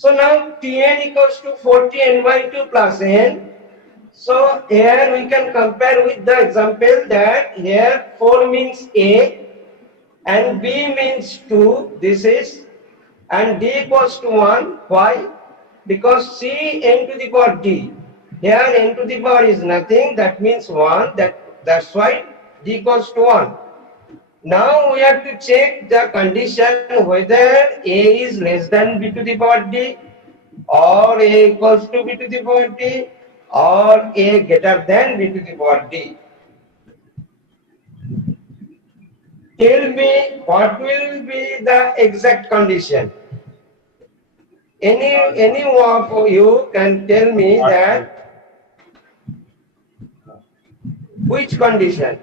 So now Tn equals to 40 n by 2 plus n. So here we can compare with the example that here 4 means A and B means 2, this is, and D equals to 1. Why? Because C n to the power D. Here n to the power is nothing, that means 1, that's why D equals to 1. Now we have to check the condition whether A is less than B to the power D, or A equals to B to the power D, or A greater than B to the power D. Tell me what will be the exact condition. Any of you can tell me that which condition?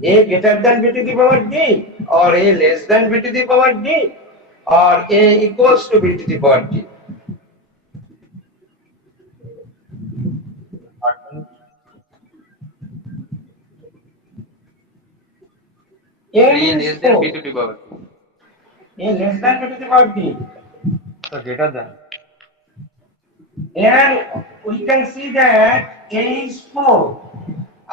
A greater than B to the power D, or A less than B to the power D, or A equals to B to the power D. A less than B to the power D. A less than B to the power D. So greater than. And we can see that A is 4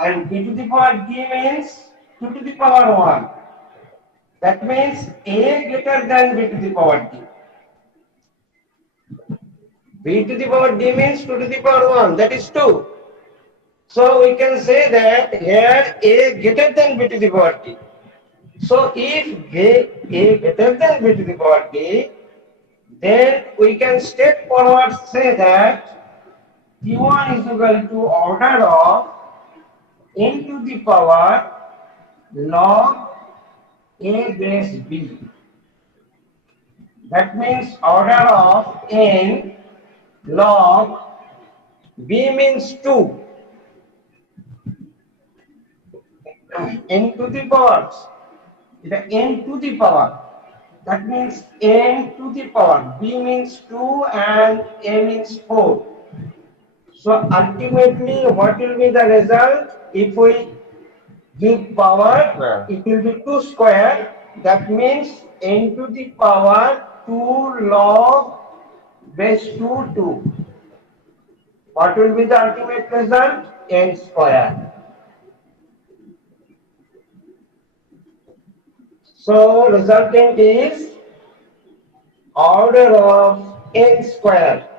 and B to the power D means 2 to the power 1. That means A greater than B to the power D. B to the power D means 2 to the power 1, that is 2. So we can say that here A greater than B to the power D. So if A greater than B to the power D, then we can straightforward say that T1 is equal to order of n to the power log A base B. That means order of n log B means 2. N to the power. The n to the power. That means n to the power. B means 2 and A means 4. So ultimately, what will be the result? If we give power, it will be 2 square. That means n to the power 2 log base 2 2. What will be the ultimate result? N square. So resultant is order of n square.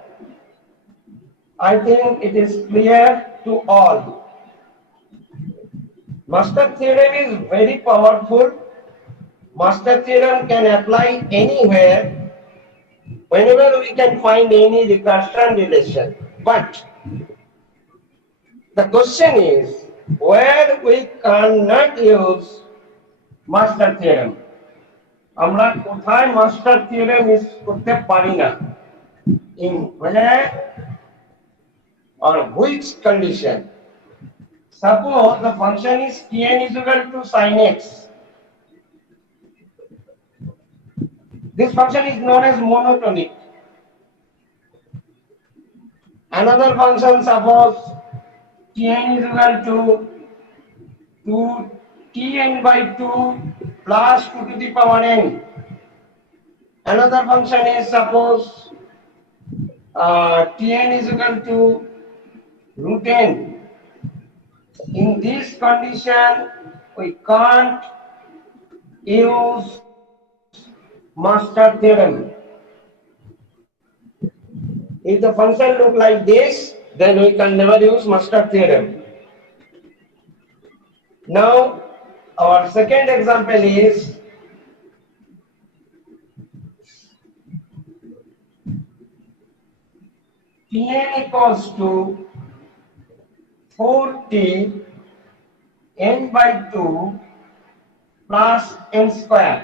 I think it is clear to all. Master theorem is very powerful. Master theorem can apply anywhere, whenever we can find any recursion relation. But the question is, where we cannot use master theorem. আমরা কোথায় master theorem use করতে পারি না? In where or which condition? Suppose the function is Tn is equal to sin x. This function is known as monotonic. Another function, suppose Tn is equal to Tn by 2 plus 2 to the power n. Another function is, suppose Tn is equal to root n. In this condition, we can't use master theorem. If the function look like this, then we can never use master theorem. Now, our second example is Tn equals to 4t n by 2 plus n square.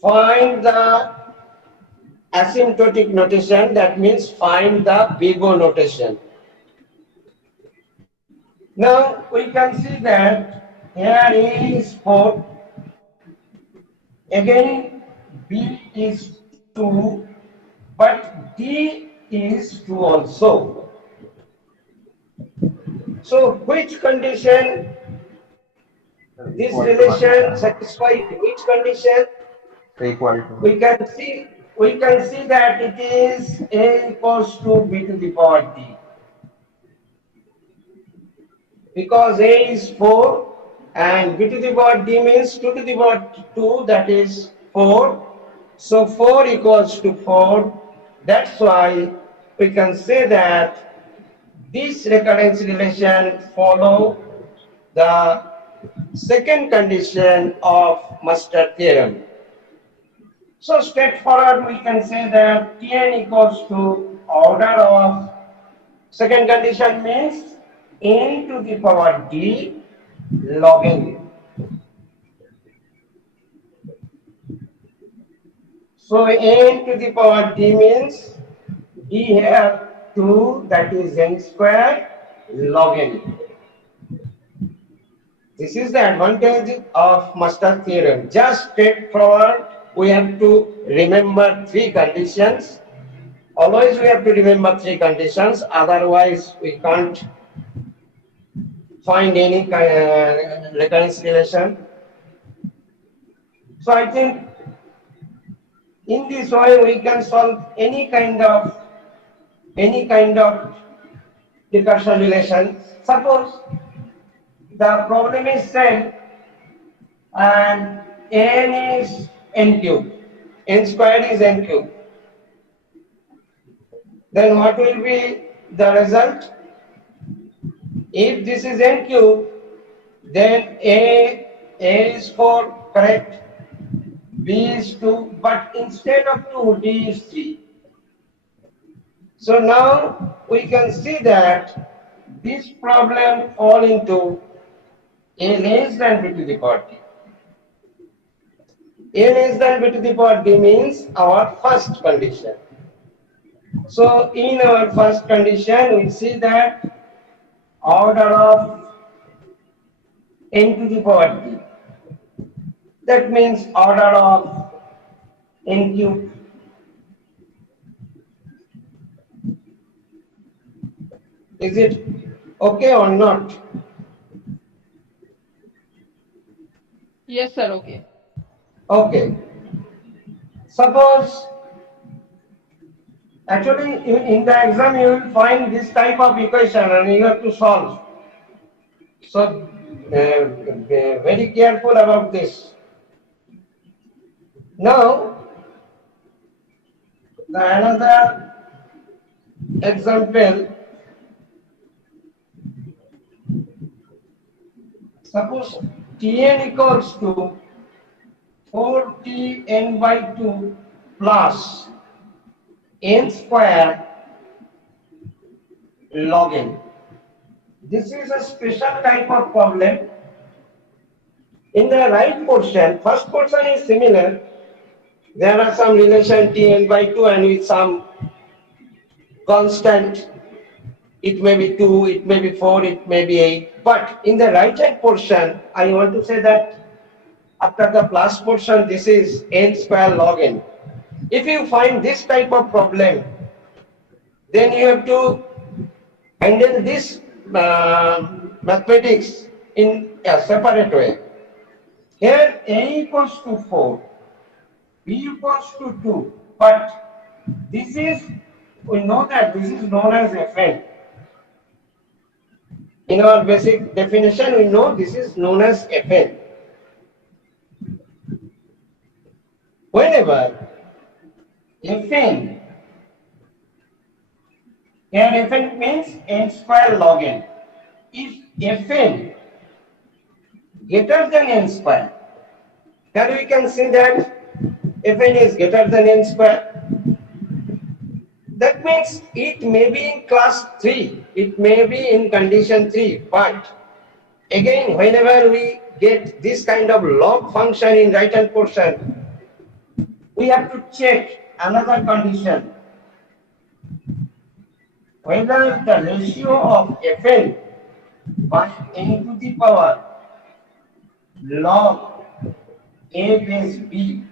Find the asymptotic notation, that means find the Bibo notation. Now we can see that here A is 4, again B is 2, but D is 2 also. So which condition this relation satisfies? Which condition? Equal to. we can see that it is a equals to b to the power d. Because a is 4 and b to the power d means 2 to the power 2, that is 4. So 4 equals to 4. That's why we can say that this recurrence relation follow the second condition of Master theorem. So straightforward we can say that Tn equals to order of second condition means n to the power d log n. So n to the power d means d here 2, that is n square log n. This is the advantage of Master theorem. Just straightforward, we have to remember three conditions. Always we have to remember three conditions, otherwise we can't find any recurrence relation. So I think in this way we can solve any kind of recursion relation. Suppose the problem is said and n is n cube, n squared is n cube. Then what will be the result? If this is n cube, then a is 4, correct? B is 2, but instead of 2, D is 3. So now we can see that this problem fall into a less than b to the power d. A less than b to the power d means our first condition. So in our first condition, we see that order of n to the power d. That means order of n cube. Is it okay or not? Yes, sir. Okay. Okay. Suppose actually in the exam you will find this type of equation and you have to solve. So very careful about this. Now another example. Suppose Tn equals to 4Tn by 2 plus n square log n. This is a special type of problem. In the right portion, first portion is similar. There are some relation Tn by 2 and with some constant. It may be 2, it may be 4, it may be 8. But in the right hand portion, I want to say that after the plus portion, this is n square log n. If you find this type of problem, then you have to handle this mathematics in a separate way. Here a equals to 4, b equals to 2, but this is, we know that this is known as Fn. In our basic definition, we know this is known as Fn. Whenever Fn, here Fn means n square log n. If Fn greater than n square, then we can say that Fn is greater than n square. That means it may be in class 3, it may be in condition 3, but again, whenever we get this kind of log function in right hand portion, we have to check another condition, whether the ratio of Fn by n to the power log a base b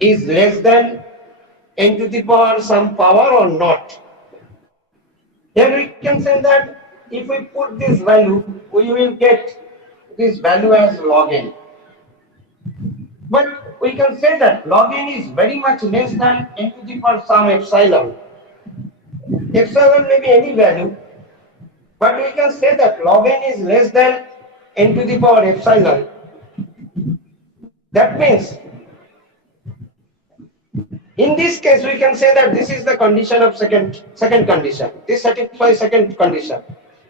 is less than n to the power some power or not. Then we can say that if we put this value, we will get this value as log n. But we can say that log n is very much less than n to the power some epsilon. Epsilon may be any value, but we can say that log n is less than n to the power epsilon. That means, in this case, we can say that this is the condition of second condition. This satisfies second condition.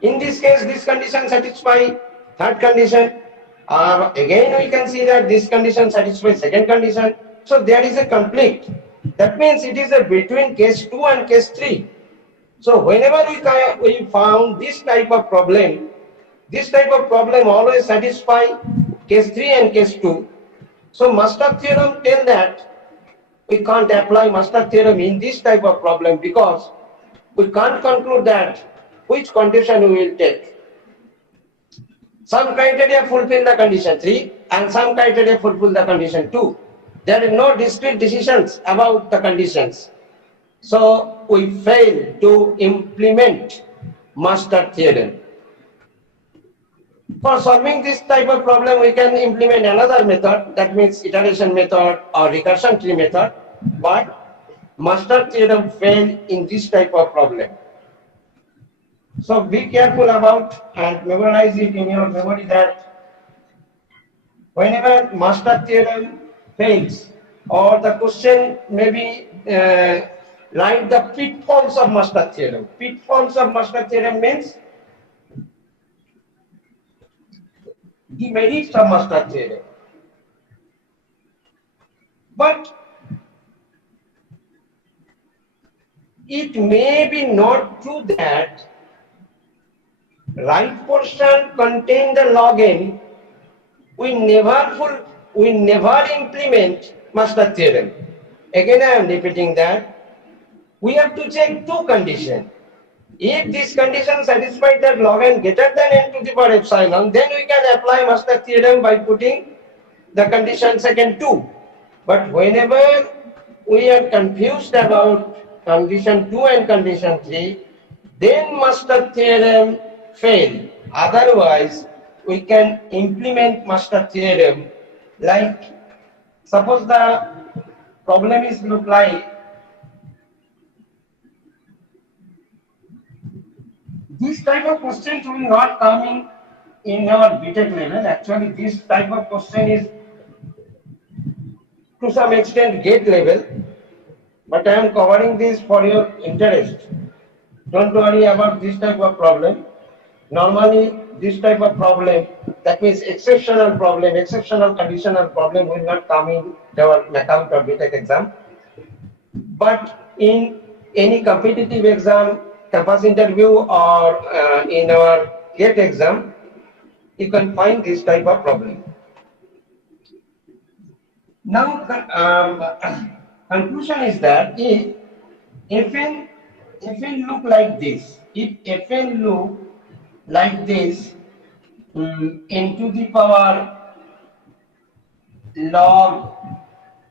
In this case, this condition satisfies third condition. Again, we can see that this condition satisfies second condition. So there is a conflict. That means it is a between case 2 and case 3. So whenever we found this type of problem always satisfy case 3 and case 2. So Master theorem tell that we can't apply Master theorem in this type of problem because we can't conclude that which condition we will take. Some criteria fulfill the condition 3 and some criteria fulfill the condition 2. There are no discrete decisions about the conditions. So we fail to implement Master theorem. For solving this type of problem, we can implement another method, that means iteration method or recursion tree method, but Master theorem fail in this type of problem. So be careful about and memorize it in your memory that whenever Master theorem fails or the question may be like the pitfalls of Master theorem. Pitfalls of Master theorem means the merits of Master theorem. But it may be not true that right portion contain the log n. We never implement Master theorem. Again, I am repeating that we have to check two conditions. If this condition satisfies that log n greater than n to the power epsilon, then we can apply Master theorem by putting the condition second 2. But whenever we are confused about condition 2 and condition 3, then Master theorem fail. Otherwise, we can implement Master theorem. Like, suppose the problem is look like this type of questions will not come in our B.Tech level. Actually, this type of question is to some extent gate level, but I am covering this for your interest. Don't worry about this type of problem. Normally, this type of problem, that means exceptional problem, exceptional conditional problem will not come in our account or B.Tech exam. But in any competitive exam, campus interview, or in our GATE exam, you can find this type of problem. Now, conclusion is that if Fn look like this, if Fn look like this, n to the power log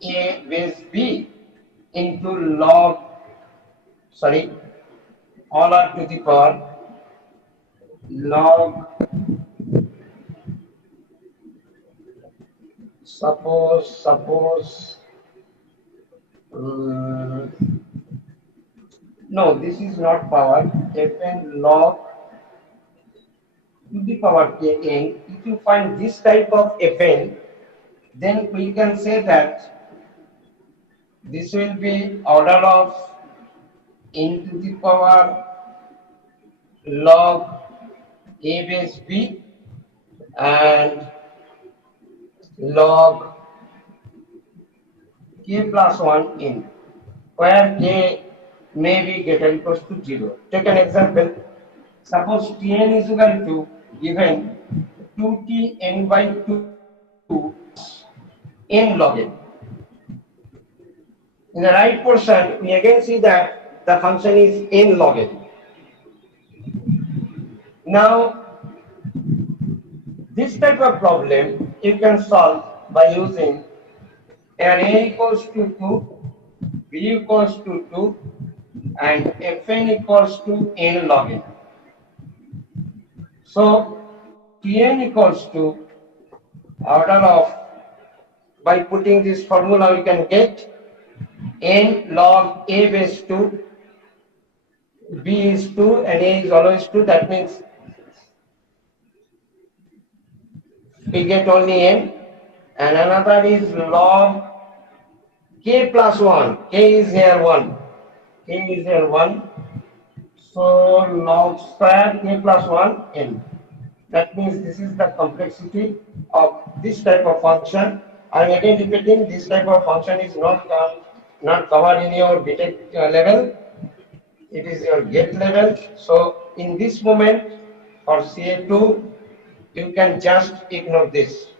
a base b into all are to the power log, suppose no, this is not power, Fn log to the power kn. If you find this type of Fn, then we can say that this will be order of n to the power log a base b and log k plus 1 n, where k may be greater equals to 0. Take an example. Suppose Tn is equal to given 2Tn by 2 n log n. In the right portion, we again see that the function is n log n. Now, this type of problem you can solve by using a equals to 2, b equals to 2, and fn equals to n log n. So, Tn equals to order of By putting this formula, we can get n log a base 2, b is 2 and a is always 2. That means we get only n. And another is log k plus 1. K is here 1. K is here 1. So log square k plus 1 n. That means this is the complexity of this type of function. I am again repeating, this type of function is not covered in your B.Tech level. It is your gate level. So in this moment for CA2, you can just ignore this.